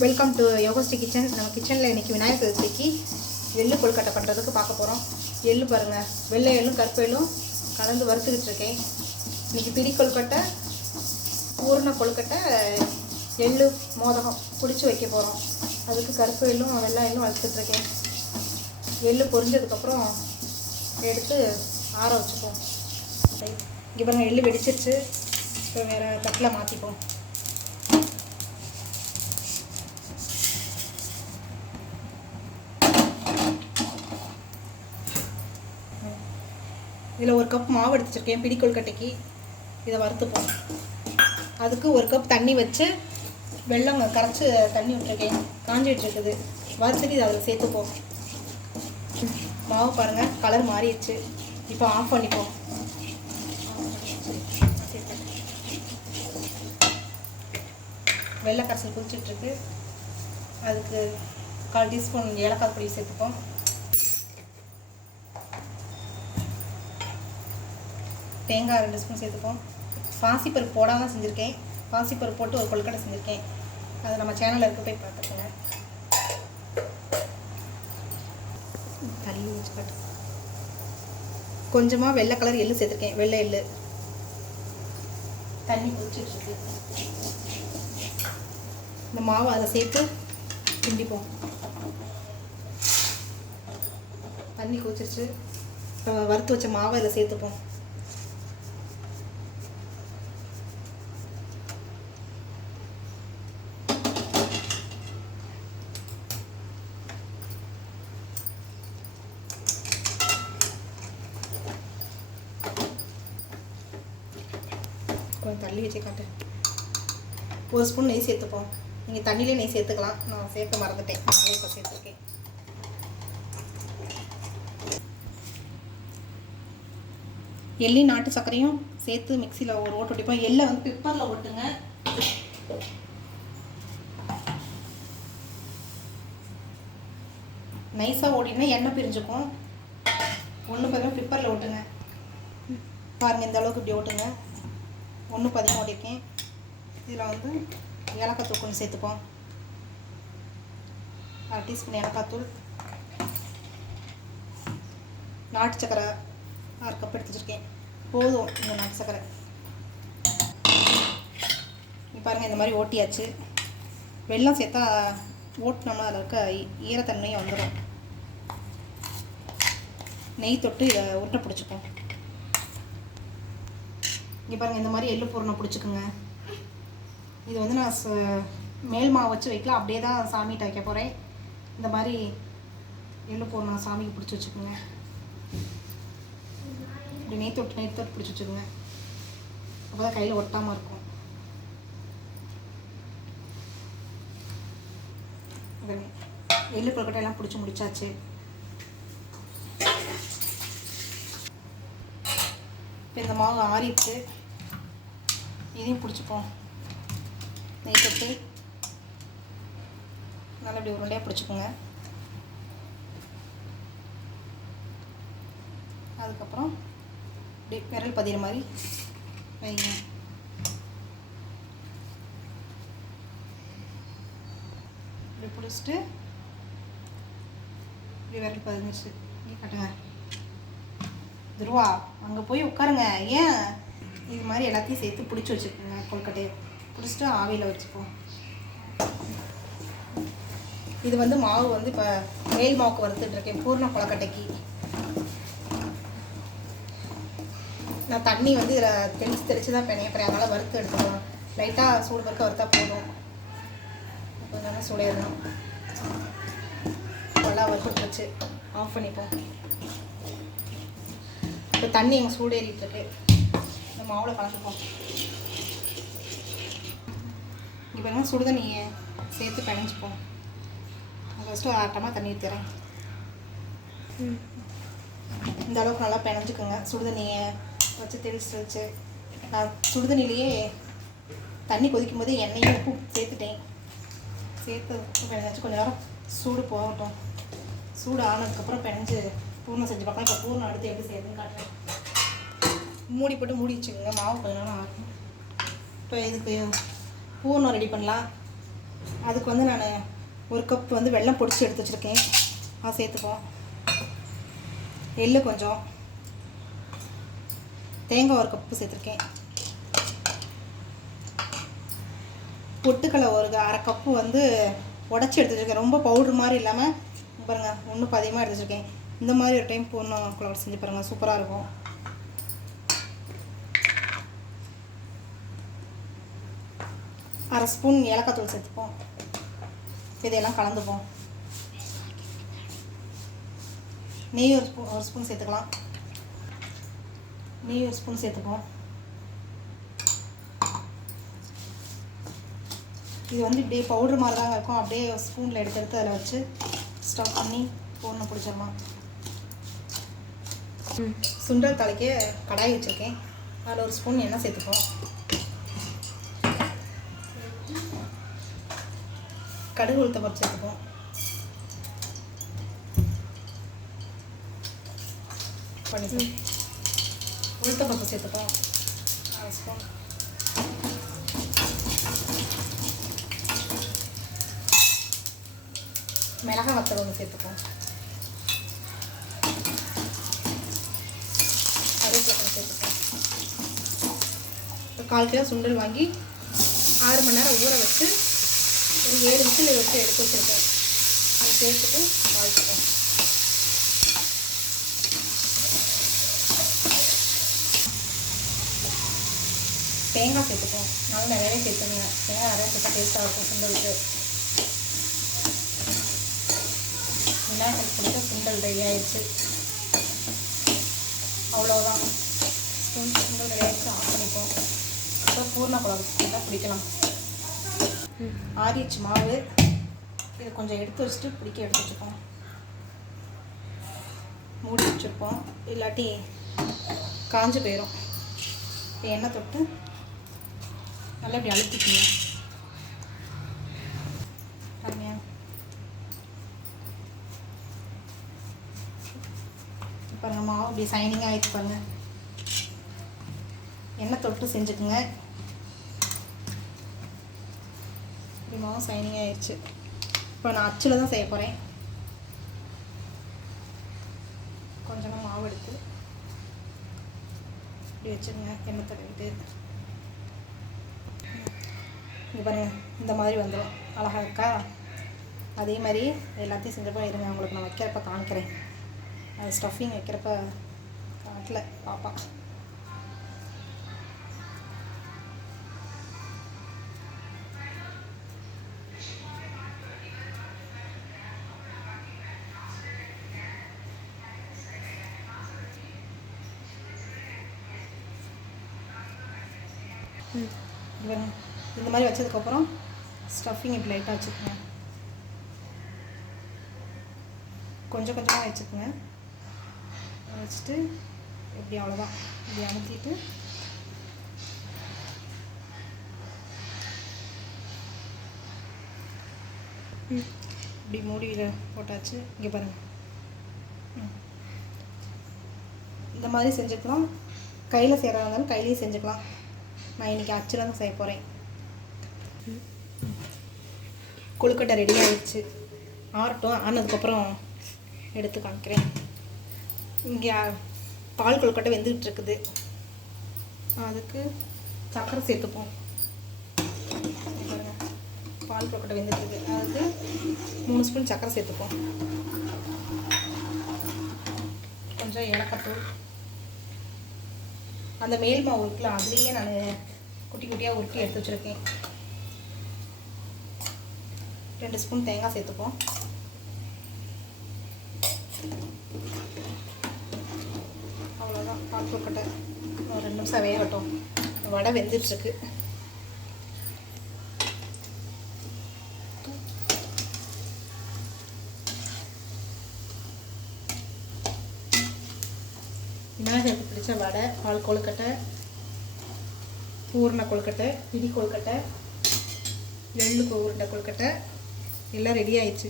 Welcome to Yogashree kitchen நம்ம கிச்சனில் இன்றைக்கி விநாயகர் சதுர்த்திக்கு எள்ளு கொழுக்கட்டை பண்ணுறதுக்கு பார்க்க போகிறோம் எள்ளு பாருங்கள் வெள்ளை எள்ளும் கற்பெல்லும் கலந்து வறுத்துக்கிட்டு இருக்கேன். இன்றைக்கி பிரி கொழுக்கட்டை பூர்ண கொழுக்கட்டை எள்ளு மோதகம் பிடிச்சி வைக்க போகிறோம் அதுக்கு கருப்பு எள்ளும் வெள்ளை எள்ளும் வறுத்துட்ருக்கேன் எள்ளு பொரிஞ்சதுக்கப்புறம் எடுத்து ஆற வச்சுப்போம். இங்கே பாருங்கள் எள்ளு வெடிச்சிருச்சு. இப்போ வேறு தட்டில் மாற்றிப்போம் இதில் ஒரு கப் மாவு எடுத்து வச்சுருக்கேன் பிடி கொழுக்கட்டைக்கு இதை வறுத்துப்போம் அதுக்கு ஒரு கப் தண்ணி வச்சு வெள்ளம் கரைச்சி தண்ணி விட்டுருக்கேன். காஞ்சிட்ருக்குது வறுத்துட்டு இதை அதில் சேர்த்துப்போம் மாவு பாருங்கள் கலர் மாறிடுச்சு. இப்போ ஆஃப் பண்ணிப்போம். வெள்ளை கரைசல் குதிச்சிட்ருக்கு அதுக்கு கால் டீஸ்பூன் ஏலக்காய் பொடி சேர்த்துப்போம். தேங்காய் ரெண்டு ஸ்பூன் சேர்த்துப்போம். பாசிப்பருப்பு போடாமல் செஞ்சுருக்கேன். பாசிப்பருப்பு போட்டு ஒரு கொழுக்கடை செஞ்சுருக்கேன். அது நம்ம சேனலில் இருக்க போய் பார்த்துக்கோங்க. தள்ளி வச்சு காட்டு. கொஞ்சமாக வெள்ளை கலர் எள்ளு சேர்த்துருக்கேன். வெள்ளை எள்ளு. தண்ணி குடிச்சிட்ருக்கு இந்த மாவு அதில் சேர்த்து கிண்டிப்போம். தண்ணி குடிச்சிருச்சு வறுத்து வச்ச மாவை அதில் சேர்த்துப்போம் கொஞ்சம் தள்ளி வச்சு காட்டு ஒரு ஸ்பூன் நெய் சேர்த்துப்போம். நீங்கள் தண்ணியிலே நெய் சேர்த்துக்கலாம். நான் சேர்க்க மறந்துட்டேன். நானே இப்போ சேர்த்துருக்கேன். எள்ளி நாட்டு சர்க்கரையும் சேர்த்து மிக்சியில் ஒரு ஓட்டு ஒட்டிப்போம். எள்ளை வந்து பிப்பரில் ஒட்டுங்க. நைஸாக ஓடினா எண்ணெய் பிரிஞ்சுக்கும். ஒன்று பதினொன்று பிப்பரில் ஓட்டுங்க பாருங்கள் இந்த அளவுக்கு இப்படி ஓட்டுங்க. ஒன்று பதினொன்று ஓட்டிருக்கேன் இதில் வந்து ஏலக்காய் தூள் கொஞ்சம் சேர்த்துப்போம். அரை டீஸ்பூன் ஏலக்காய் தூள். நாட்டு சக்கரை அரை கப் எடுத்து வச்சுருக்கேன். போதும் இந்த நாட்டு சக்கரை. பாருங்கள் இந்த மாதிரி ஓட்டியாச்சு. வெள்ளம் சேர்த்தா ஓட்டினோம்னா அதில் இருக்க ஈரத்தன்மையை ஈரத்தன்மையும் வந்துடும். நெய் தொட்டு இதை உருட்டை பிடிச்சிப்போம். இங்கே பாருங்கள் இந்த மாதிரி எள்ளு பூரணம் பிடிச்சிக்குங்க. இது வந்து நான் ச- மேல் மாவு வச்சு வைக்கல அப்படியே தான் சாமிகிட்ட வைக்க போகிறேன் இந்த மாதிரி எள்ளு பூரணம் சாமிக்கு பிடிச்சி வச்சுக்கோங்க. இப்படி நெய் தொட்டு நெய் தொட்டு பிடிச்சி வச்சுக்கோங்க. அப்போ தான் கையில் ஒட்டாமல் இருக்கும். எள்ளு கொழுக்கட்டை எல்லாம் பிடிச்சி முடிச்சாச்சு. இப்போ இந்த மாவு ஆறிடுச்சு. இதையும் பிடிச்சிப்போம். நெய் தொட்டு நல்லா இப்படி உருண்டையாக பிடிச்சிக்கோங்க. அதுக்கப்புறம் இப்படி விரல் பதிகிற மாதிரி வைங்க. இப்படி பிடிச்சிட்டு இப்படி விரல் பதிஞ்சிச்சு இங்கே கட்டுங்க. துருவா அங்கே போய் உட்காருங்க. ஏன்? இது மாதிரி எல்லாத்தையும் சேர்த்து பிடிச்சி வச்சுக்கோங்க கொழுக்கட்டையை. பிடிச்சிட்டு ஆவியில் வச்சுப்போம். இது வந்து மாவு வந்து இப்போ மேல் மாவுக்கு வறுத்துட்ருக்கேன் பூர்ண கொழுக்கட்டைக்கு. நான் தண்ணி வந்து இதில் தெளித்து தெளித்து தான் பிணைய போகிறேன் அதனால் வறுத்து எடுத்துக்கலாம். லைட்டாக சூடு வறுக்க வறுத்தா போதும். கொஞ்சம் நேரம் சூடேறணும். நல்லா வறுத்துட்டுருச்சு ஆஃப் பண்ணிப்போம். இப்போ தண்ணி எங்கள் சூடு இந்த மாவில் கலந்துப்போம். இப்போ பாருங்க சுடுதண்ணியை சேர்த்து பிணைஞ்சிப்போம் ஃபஸ்ட்டு ஒரு ஆட்டமாக தண்ணி ஊற்றுறேன் இந்த அளவுக்கு நல்லா பிணைஞ்சிக்கோங்க சுடுதண்ணியை வச்சு தெளிச்சு வச்சு நான் சுடுதண்ணிலேயே தண்ணி கொதிக்கும் போது எண்ணெயும் உப்பு சேர்த்துட்டேன். சேர்த்து உப்பு பிணைஞ்சாச்சு கொஞ்ச நேரம் சூடு போகட்டும். சூடு ஆனதுக்கப்புறம் பிணைஞ்சு பூர்ணம் செஞ்சு பார்க்கலாம். இப்போ பூர்ணம் அடுத்து எப்படி செய்யுதுன்னு காட்டுறேன். மூடி போட்டு மூடி வச்சுக்கோங்க. மாவு கொஞ்ச நேரம் ஆகும் இப்போ இதுக்கு பூர்ணம் ரெடி பண்ணலாம். அதுக்கு வந்து நான் ஒரு கப் வந்து வெள்ளம் பொடிச்சு எடுத்து வச்சுருக்கேன். அதை சேர்த்துப்போம். எள்ளு கொஞ்சம். தேங்காய் ஒரு கப்பு சேர்த்துருக்கேன். பொட்டுக்கடலை ஒரு அரை கப்பு வந்து உடச்சி எடுத்து வச்சுருக்கேன். ரொம்ப பவுட்ரு மாதிரி இல்லாமல் பாருங்கள் ஒன்றும் பதிகமாக எடுத்து வச்சுருக்கேன். இந்த மாதிரி ஒரு டைம் பூர்ணம் குழம்பு செஞ்சு பாருங்கள் சூப்பராக இருக்கும். அரை ஸ்பூன் ஏலக்காய் தூள் சேர்த்துப்போம். இதையெல்லாம் கலந்துப்போம். நெய் ஒரு ஸ்பூன் ஒரு ஸ்பூன் சேர்த்துக்கலாம். நெய் ஒரு ஸ்பூன் சேர்த்துப்போம். இது வந்து இப்படியே பவுடர் மாதிரி தாங்க இருக்கும். அப்படியே ஸ்பூனில் எடுத்து எடுத்து அதில் வச்சு ஸ்டவ் பண்ணி பொண்ணு பிடிச்சிடலாம். சுண்டல் தலைக்கு கடாய் வச்சுருக்கேன். அதில் ஒரு ஸ்பூன் எண்ணெய் சேர்த்துப்போம். கடுகு உளுத்த பருப்பு சேர்த்துப்போம். பண்ணிப்போம். உளுத்த பருப்பு சேர்த்துப்போம். அரை ஸ்பூன். மிளகாய் வத்தல் ஒன்று சேர்த்துப்போம். கருவேப்பிலை கொஞ்சம் சேர்த்துப்போம். ஒரு கால் கிலோ சுண்டல் வாங்கி ஆறு மணி நேரம் ஊற வச்சு ஒரு ஏழு விசில் வச்சு எடுத்து வச்சுருக்கேன் அதை சேர்த்துட்டு வாழ்த்துப்போம் தேங்காய் சேர்த்துப்போம். நாங்கள் நிறையவே சேர்த்துங்க தேங்காய் நிறைய சேர்த்தா டேஸ்ட்டாக இருக்கும் சுண்டலுக்கு. விநாயகர் கொடுத்த சுண்டல் ரெடி ஆயிடுச்சு. அவ்வளோதான் ஸ்பூன் சுண்டல் ரெடி ஆயிடுச்சு. ஆஃப் பண்ணிப்போம். அப்புறம் பூர்ண குழம்பு. தான் பிடிக்கலாம். ஆரிச்சு மாவு. இதை கொஞ்சம் எடுத்து வச்சுட்டு பிடிக்க எடுத்து வச்சுப்போம். மூடி வச்சுருப்போம். இல்லாட்டி காஞ்சு போயிடும் எண்ணெய் தொட்டு நல்லா இப்படி அழுத்திக்கணும் அருமையாக பாருங்க மாவு இப்படி சைனிங்காக ஆகிட்டு பாருங்க. எண்ணெய் தொட்டு செஞ்சுக்குங்க. இப்படி சைனிங் ஆயிடுச்சு இப்போ நான் அச்சில் தான் செய்ய போகிறேன் கொஞ்சமாக மாவு எடுத்து இப்படி வச்சுருங்க. எண்ணெய் தடவிட்டு. இங்கே பாருங்க இந்த மாதிரி வந்துடும் அழகா இருக்கா? அதே மாதிரி எல்லாத்தையும் செஞ்சப்போ இருங்க. உங்களுக்கு நான் வைக்கிறப்ப காமிக்கிறேன். அது ஸ்டஃபிங் வைக்கிறப்ப காட்டல பாப்பா. இந்த மாதிரி வச்சதுக்கப்புறம் ஸ்டஃபிங் இப்படி லைட்டாக வச்சுக்கோங்க. கொஞ்சம் கொஞ்சமாக வச்சுக்கோங்க. வச்சுட்டு இப்படி அவ்வளோதான் இப்படி அமுத்திட்டு இப்படி மூடியில் போட்டாச்சு. இங்கே பாருங்கள் ம். இந்த மாதிரி செஞ்சுக்கலாம். கையில் செய்கிறாங்க இருந்தாலும் கையிலையும் செஞ்சுக்கலாம். நான் இன்றைக்கி அச்சில் தான் செய்ய போகிறேன் கொழுக்கட்டை ரெடி ஆகிடுச்சு ஆறட்டும் ஆனதுக்கப்புறம் எடுத்து காமிக்கிறேன். இங்கே பால் கொழுக்கட்டை வெந்துக்கிட்டு இருக்குது. அதுக்கு சர்க்கரை சேர்த்துப்போம். பால் கொழுக்கட்டை வெந்துட்டு இருக்குது அதுக்கு மூணு ஸ்பூன் சர்க்கரை சேர்த்துப்போம். கொஞ்சம் ஏலக்காத்தூள் அந்த மேல் மாவு இருக்குல்ல அதுலேயே நான் குட்டி குட்டியாக உருட்டி எடுத்து வச்சுருக்கேன். ரெண்டு ஸ்பூன் தேங்காய் சேர்த்துப்போம். அவ்வளோதான் பால் கொழுக்கட்டை ஒரு ரெண்டு நிமிஷம் வேகட்டும். வடை வெந்துட்டுருக்கு விநாயகர் பிடிச்ச வடை பால் கொழுக்கட்டை பூர்ண கொழுக்கட்டை பிடி கொழுக்கட்டை எள்ளு உருண்டை கொழுக்கட்டை. எல்லாம் ரெடி ஆயிடுச்சு.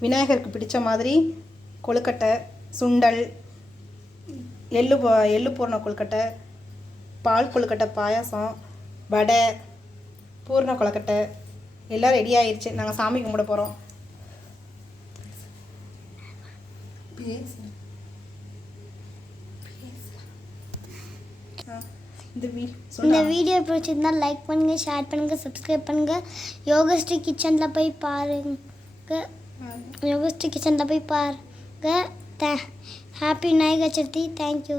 விநாயகருக்கு பிடிச்ச மாதிரி கொழுக்கட்டை சுண்டல் எள்ளு ப- எள்ளு பூர்ண கொழுக்கட்டை பால் கொழுக்கட்டை பாயாசம் வடை பூர்ண கொழுக்கட்டை. எல்லாம் ரெடி ஆயிடுச்சு. நாங்கள் சாமி கும்பிட போகிறோம் இந்த வீ இந்த சொல்லுடா. வீடியோ பிடிச்சிருந்தா லைக் பண்ணுங்க ஷேர் பண்ணுங்க சப்ஸ்கிரைப் பண்ணுங்க. யோகஸ்ரீ கிச்சனில் போய் பாருங்க. யோகஸ்ரீ கிச்சனில் போய் பாருங்க. ஹாப்பி விநாயகர் சதுர்த்தி. தேங்க்யூ